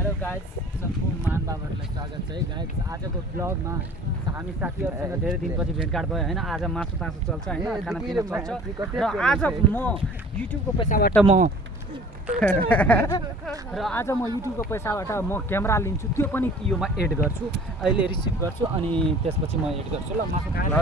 Hello guys, सम्पूर्ण महानुभावहरूलाई स्वागत छ है गाइज। आजको ब्लगमा हामी साथीहरूसँग धेरै दिनपछि भेटघाट भयो होइन। आज मासु तासु चल्छ होइन, खानापिना चल्छ। र आज म युट्युबको पैसाबाट म क्यामेरा लिन्छु, त्यो पनि योमा एड गर्छु। अहिले रिसिभ गर्छु अनि त्यसपछि म एड गर्छु। ल मासु खाएर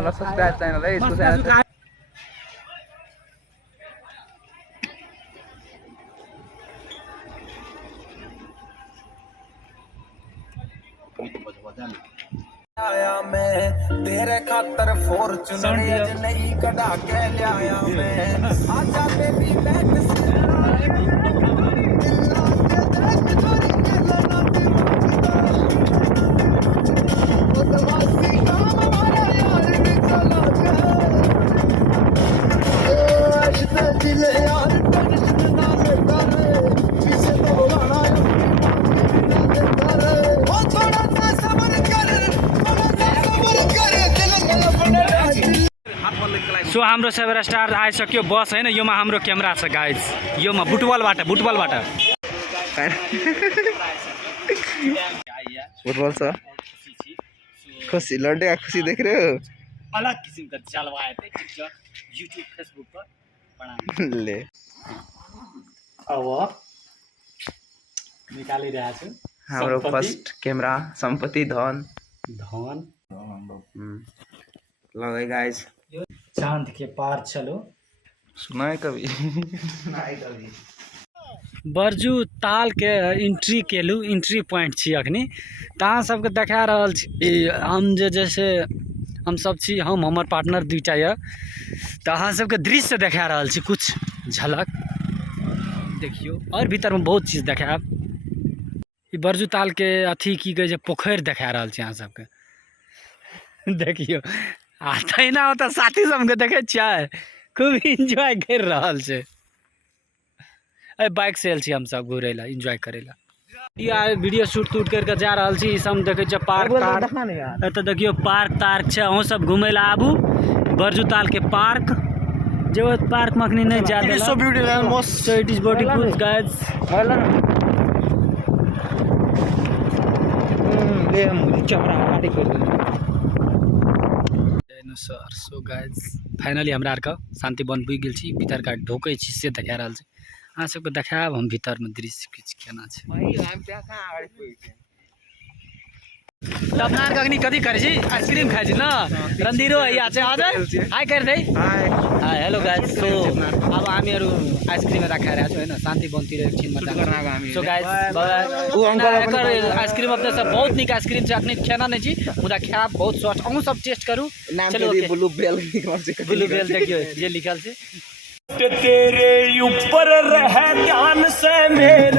आया मैं तेरे खातर फॉर्च्यूनर नहीं कढ़ा के लाया मैं। आजा बेबी बैठ सो हाम्रो सेभेरा स्टार आइसक्यो बस होइन। योमा हाम्रो क्यामेरा छ गाइज, योमा बुटबलबाट फुटबल छ। खुसी लड्डे खुसी देख रहे हो। अलग किसिम का जलवा है यूट्यूब फेसबुक पर ले अब निकालिरहेको छु हाम्रो फर्स्ट क्यामेरा सम्पत्ति धन लगे गाइस। चांद के पार चलो सुनाए कभी बरजू ताल के एंट्री पॉइंट छी अखनी। तहाँ सबके देखा रहल छी हम जैसे हम सब छी, हम हमर पार्टनर दुईटा ये, तहाँ सबके दृश्य देखा रहल छी, कुछ झलक देखियो। और भीतर में बहुत चीज देखाब। ई बरजू ताल के अथी की कहे पोखर देखा रहल छी अहाँ सबके देखियो। आता ना होता साथी सबके देखे खूब इंजॉय कर रहल छे। बाइक से आयल छी हम सब घूरे ला, इंजॉय करे ला। वीडियो शूट करके जा रहल छी। ई सब देखे छ पार्क तार, तो देखियो पार्क तार्क छे। अहूँ सब घूमे ला आबू बरजू ताल के पार्क। जो पार्क में अखनी नहीं जा देला, so it is beautiful guys. So guys finally हमरा आर शांति वन पुग गेल छी। भीतर का ढोकै छी से देखा रहल छै अहाँ सबके। देखाब हम भीतर में दृश्य किछ केना छै। तो अपना आर अखनी कथी करे छी? आइसक्रीम खाइ छी ना। रणधीरो या छै, आज हाय कर दे। Hi hello guys. सो अब हामी आइसक्रीम खा रहे छौँ हैन, शान्ति बनतिर एकछिन में। सो गाइज उ अंकल आइसक्रीम अपने सब बहुत निक आइसक्रीम छै। अखनी खाना नहीं छी, मुदा खाब बहुत स्वाद। अहूँ सब टेस्ट करू। चलो ब्लू बेल देखियो ये लिखल छै। तेरे ऊपर रह ध्यान से मेरे